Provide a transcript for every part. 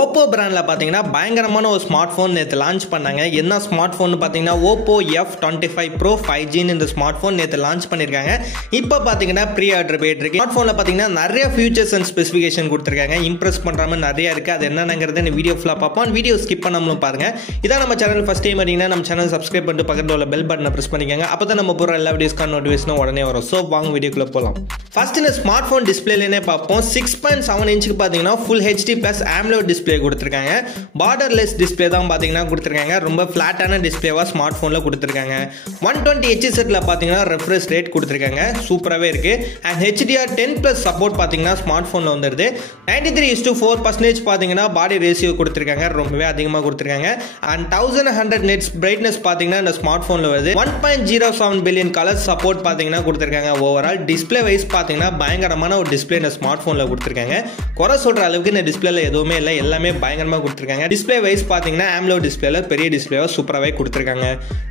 Oppo பிராண்டில் பார்த்தீங்கன்னா பயங்கரமான ஒரு ஸ்மார்ட் ஃபோன் நேற்று லான்ச் பண்ணாங்க. என்ன ஸ்மார்ட் ஃபோன் பார்த்தீங்கன்னா ஓப்போ F25 Pro 5G இந்த ஸ்மார்ட் ஃபோன் நேற்று லான்ச் பண்ணியிருக்காங்க. இப்போ பார்த்தீங்கன்னா ப்ரீ ஆர்டர் போயிட்டு இருக்கு. ஸ்மார்ட் ஃபோனில் பார்த்தீங்கன்னா நிறைய ஃபியூச்சர்ஸ் அண்ட் ஸ்பெசிஃபிகேஷன் கொடுத்துருக்காங்க. இம்ப்ரெஸ் பண்ணுற மாதிரி நிறைய இருக்குது. அது என்னங்கிறது இந்த வீடியோ ஃபுல்லாக பார்ப்போம். வீடியோ ஸ்கிப் பண்ணாமலும் பாருங்க. இதான் நம்ம சேனல் ஃபஸ்ட் டைம் வரீங்கன்னா நம்ம சேனல் சப்ஸ்கிரைப் பண்ணிட்டு பக்கத்தில் உள்ள பெல் பட்டனை ப்ரெஸ் பண்ணிக்கோங்க. அப்போ தான் நம்ம போகிற எல்லா வீடியோஸ்க்கான நோட்டிஃபிகேஷனும் உடனே வரும். ஸோ வாங்க வீடியோக்குள்ளே போகலாம். ஃபர்ஸ்ட் இந்த ஸ்மார்ட் ஃபோன் டிஸ்பிளேலே பார்ப்போம். 6.7 இன்ச்சுக்கு பார்த்தீங்கன்னா full HD plus AMOLED display கொடுத்துருக்காங்க. பார்டர்லெஸ் டிஸ்பிளே தான் பார்த்தீங்கன்னா கொடுத்துருக்காங்க. ரொம்ப ஃபிளாட்டான டிஸ்பிளேவாக ஸ்மார்ட் ஃபோனில் கொடுத்துருக்காங்க. 120 ஹெச்எஸ்ல பார்த்தீங்கன்னா ரெஃப்ரெஷ் ரேட் கொடுத்துருக்காங்க. சூப்பராகவே இருக்கு. அண்ட் HDR10+ சப்போர்ட் பார்த்தீங்கன்னா ஸ்மார்ட் ஃபோனில் வந்துடுது. 93:4% பார்த்தீங்கன்னா பாடி ரேஷியோ கொடுத்துருக்காங்க. ரொம்பவே அதிகமாக கொடுத்துருக்காங்க. அண்ட் 1100 நெட்ஸ் பிரைட்னஸ் பார்த்தீங்கன்னா இந்த ஸ்மார்ட் ஃபோனில் வருது. 1.07 பில்லியன் கலர்ஸ் சப்போர்ட் பார்த்தீங்கன்னா கொடுத்துருக்காங்க. ஓவரால் டிஸ்பிளே வைஸ் பார்த்தீங்கன்னா பயங்கரமான ஒரு டிஸ்பிளே இந்த ஸ்மார்ட் ஃபோனில் கொடுத்துருக்காங்க. குறை சொல்கிற அளவுக்கு இந்த டிஸ்பிளேல எதுவுமே இல்லை. எல்லாமே பயங்கரமாக கொடுத்துருக்காங்க. டிஸ்பிளே வைஸ் பார்த்தீங்கன்னா AMOLED டிஸ்பிளேல பெரிய டிஸ்பிளேவா சூப்பராகவே கொடுத்துருக்காங்க.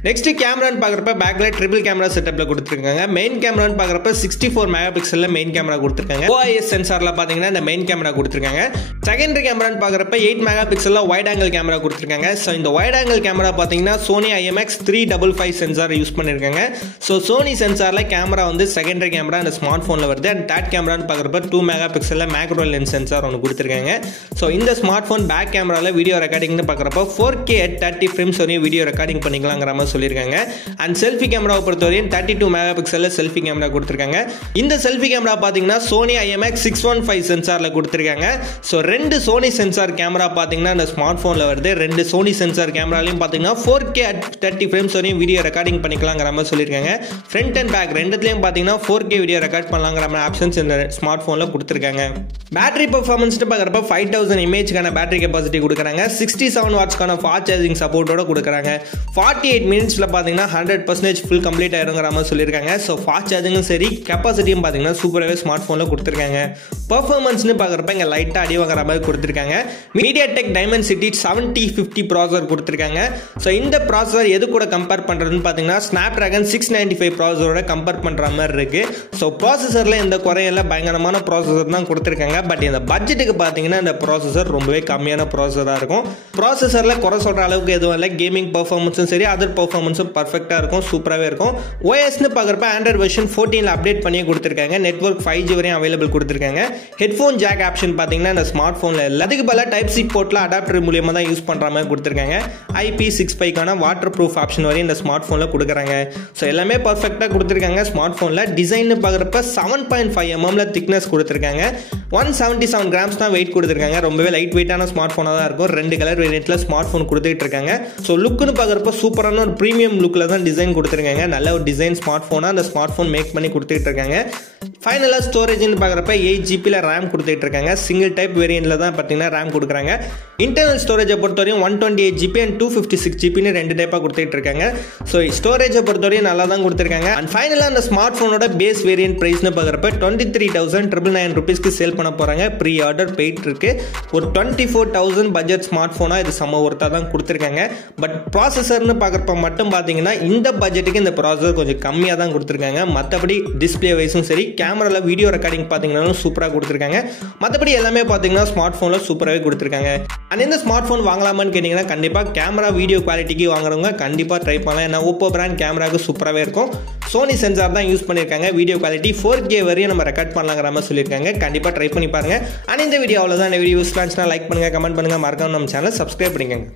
நெக்ஸ்ட் கேமரான்னு பார்க்குறப்ப பேக்லைட் ட்ரிபிள் கேமரா செட்டப்ல கொடுத்துருக்காங்க. மெயின் கேமரான்னு பார்க்குறப்ப 64 மெகா பிக்சல்ல மெயின் கேமரா கொடுத்துருக்காங்க. OIS சென்சார்ல பார்த்தீங்கன்னா இந்த மெயின் கேமரா கொடுத்துருக்காங்க. செகண்டரி கேமரான்னு பார்க்குறப்ப 8 மெகா பிக்சல்ல வைட் ஆங்கிள் கேமரா கொடுத்துருக்காங்க. ஸோ இந்த வைட் ஆங்கிள் கேமரா பார்த்தீங்கன்னா சோனி IMX355 சென்சார் யூஸ் பண்ணியிருக்காங்க. ஸோ சோனி சென்சார்ல கேமரா வந்து செகண்டரி கேமரா இந்த ஸ்மார்ட் ஃபோனில் வருது. அண்ட் தேர்ட் கேமரான்னு பார்க்குறப்ப 2 மெகா பிக்சல்ல மேக்ரோ லென்ஸ் சென்சார் ஒன்று கொடுத்துருக்காங்க. ஸோ இந்த ஸ்மார்ட் ஃபோன் பேக் கேமராவில் வீடியோ ரெக்கார்டிங்னு பார்க்குறப்ப 4K at 30 ஃப்ரேம்ஸ் வரையும் வீடியோ ரெக்கார்டிங் பண்ணிக்கலாங்கிற மாதிரி சொல்லியிருக்காங்க. அண்ட் செல்ஃபி கேமராவை பொறுத்தவரையும் 32 மெகா பிக்சலில் செல்ஃபி கேமரா கொடுத்துருக்காங்க. இந்த செல்ஃபி கேமரா பார்த்தீங்கன்னா சோனி IMX615 சென்சாரில் கொடுத்துருக்காங்க. ஸோ 2 சோனி சென்சார் கேமரா பார்த்தீங்கன்னா இந்த ஸ்மார்ட் ஃபோனில் வருது. 2 சோனி சென்சார் கேமராலையும் பார்த்தீங்கன்னா 4K at 30 ஃப்ரேம்ஸ் வரையும் வீடியோ ரெக்கார்டிங் பண்ணிக்கலாங்கிற மாதிரி சொல்லியிருக்காங்க. ஃப்ரண்ட் அண்ட் பேக் ரெண்டுத்துலையும் பார்த்தீங்கன்னா 4K வீடியோ ரெக்கார்ட் பண்ணலாங்கிற மாதிரி ஆப்ஷன்ஸ் இந்த ஸ்மார்ட் ஃபோனில் கொடுத்துருக்காங்க. பேட்டரி பர்ஃபார்மன்ஸ்னு பார்க்குறப்ப 5000 mAh பேட்டரி கெபாசிட்டி கொடுக்குறாங்க. 67 வாட்ஸ்க்கான ஃபாஸ்ட் சார்ஜிங் சப்போர்ட்டோட கொடுக்குறாங்க. 48 மினிட்ஸில் பார்த்தீங்கன்னா 100% ஃபுல் கம்ப்ளீட் ஆயிருங்கிற மாதிரி சொல்லியிருக்காங்க. ஸோ ஃபாஸ்ட் சார்ஜிங்கும் சரி கெப்பாசிட்டியும் பார்த்தீங்கன்னா சூப்பராகவே ஸ்மார்ட் ஃபோனில் கொடுத்துருக்காங்க. பர்ஃபார்மன்ஸ்னு பார்க்குறப்ப இங்கே லைட்டாக அடி வாங்குற மாதிரி கொடுத்துருக்காங்க. MediaTek Dimensity 7050 ப்ராசஸர் கொடுத்துருக்காங்க. ஸோ இந்த ப்ராசஸர் எது கூட கம்பேர் பண்ணுறதுன்னு பார்த்தீங்கன்னா Snapdragon 695 ப்ராசஸரோட கம்பேர் பண்ணுற மாதிரி இருக்கு. ஸோ ப்ராசஸரில் எந்த குறையில பயங்கரமான ப்ராசஸர் தான் கொடுத்துருக்காங்க. பட் இந்த பட்ஜெட்டுக்கு பார்த்தீங்கன்னா இந்த ப்ராசஸர் ரொம்பவே கம்மியான ப்ராசஸராக இருக்கும். ப்ராசஸரில் குறை சொல்கிற அளவுக்கு எதுவும் இல்லை. கேமிங் பர்ஃபார்மன்ஸும் சரி அதர் பர்ஃபார்மன்ஸும் பர்ஃபெக்டாக இருக்கும். சூப்பராகவே இருக்கும். OSன்னு பார்க்குறப்ப Android வெர்ஷன் 14 அப்டேட் பண்ணி கொடுத்துருக்காங்க. நெட்வொர்க் 5G வரையும் அவைலபிள் கொடுத்துருக்காங்க. ஹெட்ஃபோன் ஜாக் ஆப்ஷன் பார்த்தீங்கன்னா இந்த ஸ்மார்ட் ஃபோனில் இல்லை. அதுக்கு பதிலாக Type-C போர்ட்டில் அடாப்டர் மூலியமாக தான் யூஸ் பண்ணுற மாதிரி கொடுத்துருக்காங்க. IP65க்கான வாட்டர் ப்ரூஃப் ஆப்ஷன் வரையும் இந்த ஸ்மார்ட் ஃபோனில் கொடுக்குறாங்க. ஸோ எல்லாமே பர்ஃபெக்டாக கொடுத்துருக்காங்க. ஸ்மார்ட் ஃபோனில் டிசைன்னு பார்க்குறப்ப 7.5 mm திக்னஸ் கொடுத்துருக்காங்க. 177 கிராம்ஸ் தான் வெயிட் கொடுத்துருக்காங்க. ரொம்பவே லைட் வெயிட்டான ஸ்மார்ட் ஃபோனாக தான் இருக்கும். 2 கலர் வேரியண்ட்ல ஸ்மார்ட் ஃபோன் கொடுத்துட்டு இருக்காங்க. ஸோ லுக்குன்னு பார்க்குறப்ப சூப்பரான ஒரு ப்ரீமியம் லுக்கில் தான் டிசைன் கொடுத்துருக்காங்க. நல்ல ஒரு டிசைன் ஸ்மார்ட் ஃபோனாக அந்த ஸ்மார்ட் ஃபோன் மேக் பண்ணி கொடுத்துட்டு இருக்காங்க. ஃபைனலாக ஸ்டோரேஜ்னு பார்க்குறப்ப 8 GB RAM கொடுத்துட்டு இருக்காங்க. சிங்கிள் டைப் வேரியண்ட்ல தான் பார்த்தீங்கன்னா RAM கொடுக்குறாங்க. இன்டர்னல் ஸ்டோரேஜை பொறுத்தவரையும் 128 GB அண்ட் 256 GB 2 டைப்பாக கொடுத்துட்டு இருக்காங்க. ஸோ ஸ்டோரேஜை பொறுத்தவரையும் நல்லா தான் கொடுத்துருக்காங்க. அண்ட் ஃபைனலாக அந்த ஸ்மார்ட் ஃபோனோட பேஸ் வேரியன்ட் ப்ரைஸ்னு பார்க்குறப்ப 23,999 rupeesக்கு சேல் பண்ண போகிறாங்க. ப்ரீ ஆர்டர் போயிட்டு இருக்கு. ஒரு 24,000 பட்ஜெட் ஸ்மார்ட் ஃபோனாக இது செம்ம ஒர்த்தாக தான் கொடுத்துருக்காங்க. பட் ப்ராசஸர்னு பார்க்குறப்ப மட்டும் பார்த்தீங்கன்னா இந்த பட்ஜெட்டுக்கு இந்த ப்ராசஸர் கொஞ்சம் கம்மியாக தான் கொடுத்துருக்காங்க. மற்றபடி டிஸ்பிளே வைஸும் சரி கேமராவில் வீடியோ ரெக்கார்டிங் பார்த்தீங்கன்னா சூப்பராக கொடுத்துருக்காங்க. மற்றபடி எல்லாமே பார்த்தீங்கன்னா ஸ்மார்ட் ஃபோனில் சூப்பராகவே கொடுத்துருக்காங்க. அண்ட் இந்த ஸ்மார்ட் ஃபோன் வாங்கலாமான்னு கேட்டிங்கன்னா கண்டிப்பாக கேமரா வீடியோ குவாலிட்டிக்கு வாங்குறவங்க கண்டிப்பாக ட்ரை பண்ணலாம். ஏன்னா ஓப்போ பிராண்ட் கேமராவுக்கு சூப்பராகவே இருக்கும். சோனி சென்சார் தான் யூஸ் பண்ணியிருக்காங்க. வீடியோ குவாலிட்டி 4K வரையும் நம்ம ரெக்கார்ட் பண்ணலாங்கிற மாதிரி சொல்லியிருக்காங்க. கண்டிப்பாக ட்ரை பண்ணி பாருங்க. அண்ட் இந்த வீடியோ அவ்வளோதான். இந்த வீடியோ யூஸ்ஃபுல்லாக லைக் பண்ணுங்கள், கமெண்ட் பண்ணுங்கள், மறக்காம நம்ம சேனல் சப்ஸ்கிரைப் பண்ணிக்கோங்க.